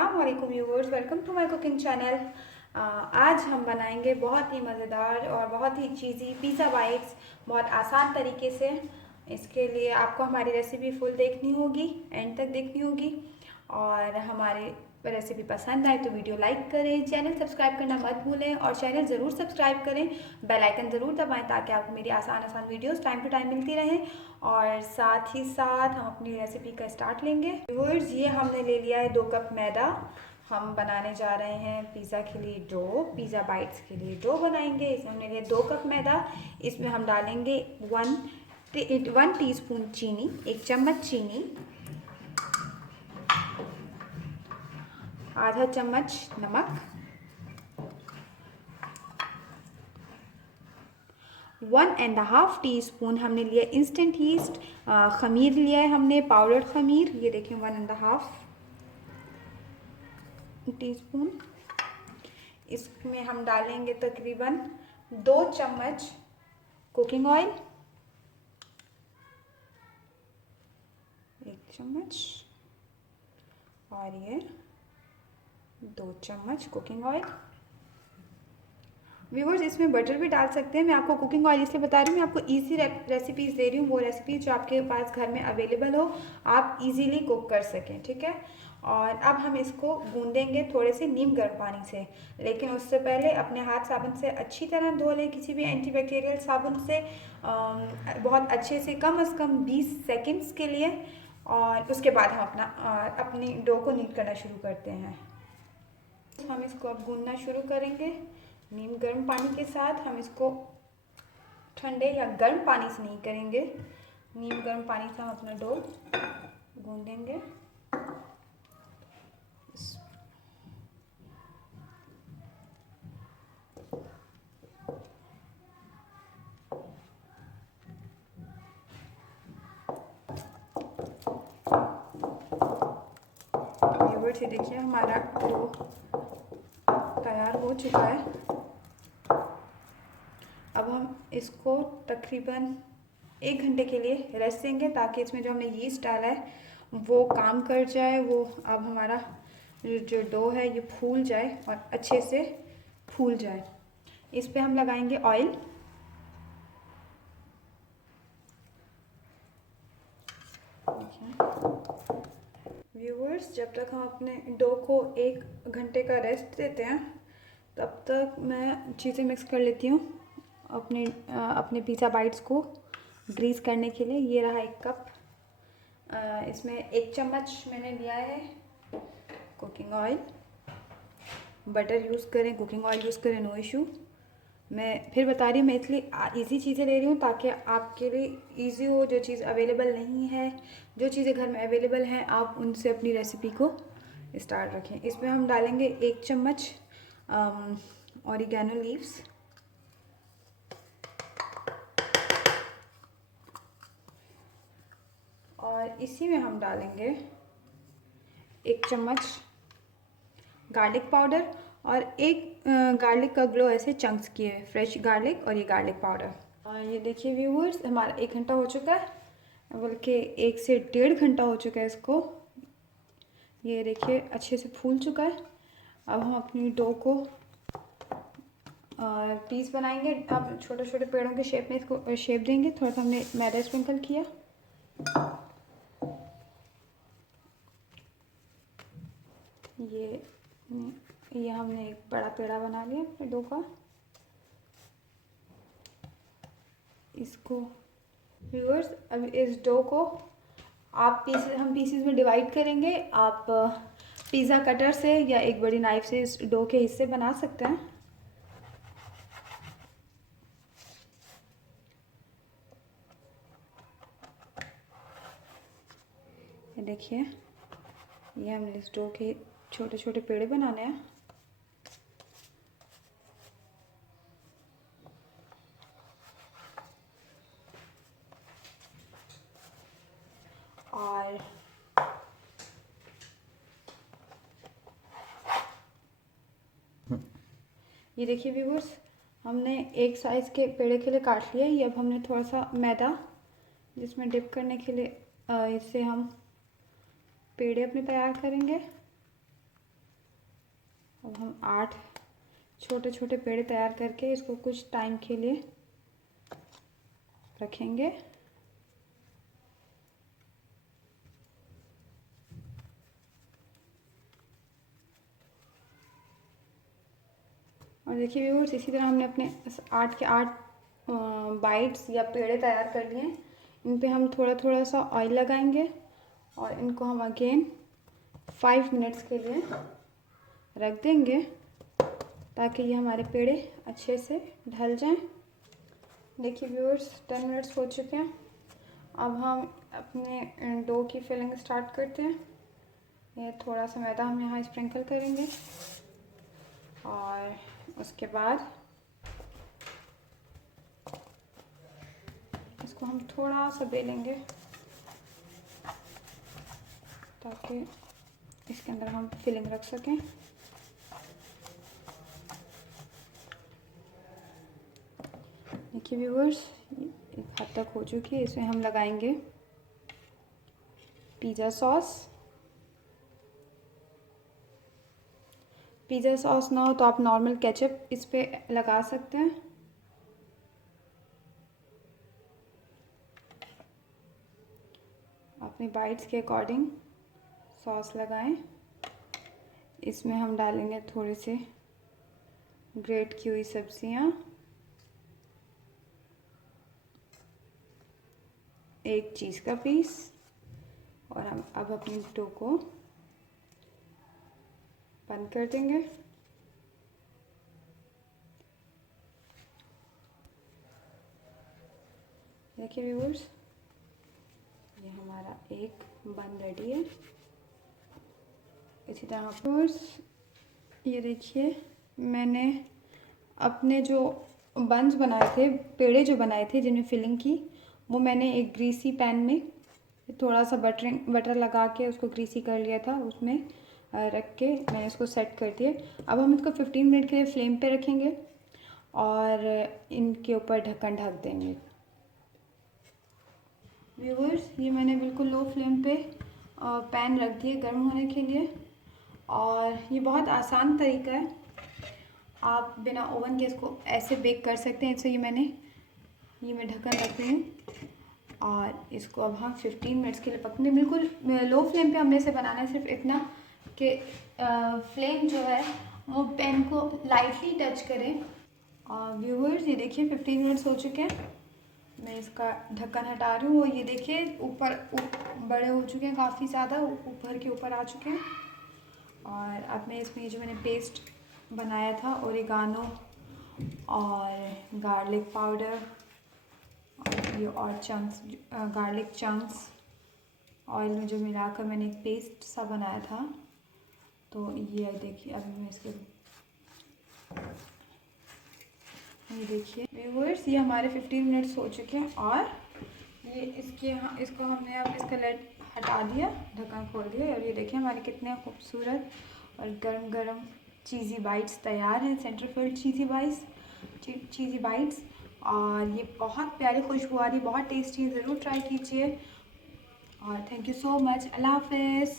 अस्सलामुअलैकुम viewers, welcome to my cooking channel. आज हम बनाएंगे बहुत ही मज़ेदार और बहुत ही चीज़ी पिज़्ज़ा बाइट्स बहुत आसान तरीके से। इसके लिए आपको हमारी रेसिपी फुल देखनी होगी, एंड तक देखनी होगी। और हमारी रेसिपी पसंद आए तो वीडियो लाइक करें, चैनल सब्सक्राइब करना मत भूलें और चैनल ज़रूर सब्सक्राइब करें, बेल आइकन ज़रूर दबाएं ताकि आपको मेरी आसान वीडियोस टाइम टू टाइम मिलती रहें। और साथ ही साथ हम अपनी रेसिपी का स्टार्ट लेंगे। व्यूअर्स, ये हमने ले लिया है 2 कप मैदा। हम बनाने जा रहे हैं पिज़्ज़ा के लिए डो, पिज़्ज़ा बाइट्स के लिए डो बनाएंगे। इसमें हमने लिया 2 कप मैदा। इसमें हम डालेंगे 1 टीस्पून चीनी, 1 चम्मच चीनी, आधा चम्मच नमक, 1.5 टीस्पून हमने लिया इंस्टेंट ईस्ट, खमीर लिया है हमने, पाउडर्ड खमीर, ये देखें 1.5 टीस्पून। इसमें हम डालेंगे तकरीबन 2 चम्मच कुकिंग ऑयल, 1 चम्मच, और ये 2 चम्मच कुकिंग ऑयल। व्यूअर्स, इसमें बटर भी डाल सकते हैं। मैं आपको कुकिंग ऑयल इसलिए बता रही हूँ, मैं आपको इजी रेसिपीज़ दे रही हूँ, वो रेसिपीज़ जो आपके पास घर में अवेलेबल हो, आप इजीली कुक कर सकें, ठीक है। और अब हम इसको गूंदेंगे थोड़े से नीम गर्म पानी से, लेकिन उससे पहले अपने हाथ साबुन से अच्छी तरह धो लें, किसी भी एंटीबैक्टीरियल साबुन से, बहुत अच्छे से, कम से कम 20 सेकेंड्स के लिए। और उसके बाद हम अपनी डो को नीट करना शुरू करते हैं। हम इसको अब गूंदना शुरू करेंगे नीम गर्म पानी के साथ। हम इसको ठंडे या गर्म पानी से नहीं करेंगे, नीम गर्म पानी से हम अपना डो गूंदेंगे। व्यूअर्स, ये देखिए हमारा डो तैयार हो चुका है। अब हम इसको तकरीबन 1 घंटे के लिए रेस्ट देंगे ताकि इसमें जो हमने यीस्ट डाला है वो काम कर जाए। वो अब हमारा जो डो है ये फूल जाए और अच्छे से फूल जाए। इस पे हम लगाएंगे ऑयल। व्यूअर्स, जब तक हम अपने डो को 1 घंटे का रेस्ट देते हैं तब तक मैं चीज़ें मिक्स कर लेती हूँ अपने पिज़्ज़ा बाइट्स को ग्रीस करने के लिए। ये रहा 1 कप। इसमें 1 चम्मच मैंने लिया है कुकिंग ऑयल। बटर यूज़ करें, कुकिंग ऑयल यूज़ करें, नो इशू। मैं फिर बता रही हूँ, मैं इसलिए इजी चीज़ें ले रही हूँ ताकि आपके लिए इजी हो। जो चीज़ अवेलेबल नहीं है, जो चीज़ें घर में अवेलेबल हैं, आप उनसे अपनी रेसिपी को स्टार्ट रखें। इसमें हम डालेंगे 1 चम्मच ऑरिगेनो लीव्स, और इसी में हम डालेंगे 1 चम्मच गार्लिक पाउडर और एक गार्लिक का ग्लो ऐसे चंक्स किए फ्रेश गार्लिक, और ये गार्लिक पाउडर। और ये देखिए व्यूअर्स, हमारा 1 घंटा हो चुका है, बल्कि 1 से 1.5 घंटा हो चुका है इसको। ये देखिए अच्छे से फूल चुका है। अब हम अपनी डो को पीस बनाएंगे। अब छोटे छोटे पेड़ों के शेप में इसको शेप देंगे। थोड़ा सा हमने मैदा स्प्रिंकल किया। ये हमने एक बड़ा पेड़ा बना लिया अपने डो का। इसको व्यूअर्स, अब इस डो को हम पीसेस में डिवाइड करेंगे। आप पिज़्ज़ा कटर से या एक बड़ी नाइफ से इस डो के हिस्से बना सकते हैं। ये देखिए, ये हमने इस डो के छोटे छोटे पेड़े बनाने हैं। और ये देखिए व्यूअर्स, हमने एक साइज़ के पेड़े के लिए काट लिया। ये अब हमने थोड़ा सा मैदा जिसमें डिप करने के लिए इससे हम पेड़े अपने तैयार करेंगे। हम 8 छोटे छोटे पेड़े तैयार करके इसको कुछ टाइम के लिए रखेंगे। और देखिए व्यूअर्स, इसी तरह हमने अपने 8 के 8 बाइट्स या पेड़े तैयार कर लिए। इन पे हम थोड़ा थोड़ा सा ऑयल लगाएंगे और इनको हम अगेन 5 मिनट्स के लिए रख देंगे ताकि ये हमारे पेड़े अच्छे से ढल जाएं। देखिए व्यूअर्स, 10 मिनट्स हो चुके हैं। अब हम अपने डो की फिलिंग स्टार्ट करते हैं। ये थोड़ा सा मैदा हम यहाँ स्प्रिंकल करेंगे और उसके बाद इसको हम थोड़ा सा बेलेंगे ताकि इसके अंदर हम फिलिंग रख सकें। देखिए व्यूअर्स, एक हद तक हो चुकी है। इसमें हम लगाएंगे पिज़्ज़ा सॉस। पिज़्ज़ा सॉस ना हो तो आप नॉर्मल केचप इस पे लगा सकते हैं। अपनी बाइट्स के अकॉर्डिंग सॉस लगाएं। इसमें हम डालेंगे थोड़े से ग्रेट की हुई सब्जियां, 1 चीज़ का पीस, और हम अब अपनी डो को बंद कर देंगे। देखिए व्यूअर्स, ये हमारा एक बन रेडी है। इसी तरह व्यूअर्स, ये देखिए मैंने अपने जो बंस बनाए थे, पेड़े जो बनाए थे जिनमें फिलिंग की, वो मैंने एक ग्रीसी पैन में थोड़ा सा बटर लगा के उसको ग्रीसी कर लिया था। उसमें रख के मैंने इसको सेट कर दिया। अब हम इसको 15 मिनट के लिए फ्लेम पे रखेंगे और इनके ऊपर ढक्कन ढक देंगे। व्यूअर्स, ये मैंने बिल्कुल लो फ्लेम पे पैन रख दिए गर्म होने के लिए, और ये बहुत आसान तरीका है। आप बिना ओवन के इसको ऐसे बेक कर सकते हैं। इससे मैं ढक्कन रख रही हूँ और इसको अब हम 15 मिनट्स के लिए पकने, बिल्कुल लो फ्लेम पे हमने इसे बनाना है। सिर्फ इतना कि फ्लेम जो है वो पैन को लाइटली टच करें। और व्यूअर्स, ये देखिए 15 मिनट्स हो चुके हैं। मैं इसका ढक्कन हटा रही हूँ। ये देखिए ऊपर बड़े हो चुके हैं, काफ़ी ज़्यादा ऊपर के ऊपर आ चुके हैं। और अब मैं इसमें जो मैंने पेस्ट बनाया था, ओरिगानो और गार्लिक पाउडर और ये और चंक्स, गार्लिक चंक्स ऑयल में जो मिलाकर मैंने एक पेस्ट सा बनाया था, तो ये देखिए अभी मैं इसके, ये देखिए व्यूअर्स, ये हमारे 15 मिनट्स हो चुके हैं। और ये इसको हमने अब इसका लेड हटा दिया, ढक्कन खोल दिया, और ये देखिए हमारे कितने खूबसूरत और गरम गरम चीज़ी बाइट्स तैयार हैं। सेंटर फिल्ड चीज़ी बाइट्स, और ये बहुत प्यारी खुशबू आ रही, बहुत टेस्टी है। ज़रूर ट्राई कीजिए। और थैंक यू सो मच। अल्लाह हाफ़िज़।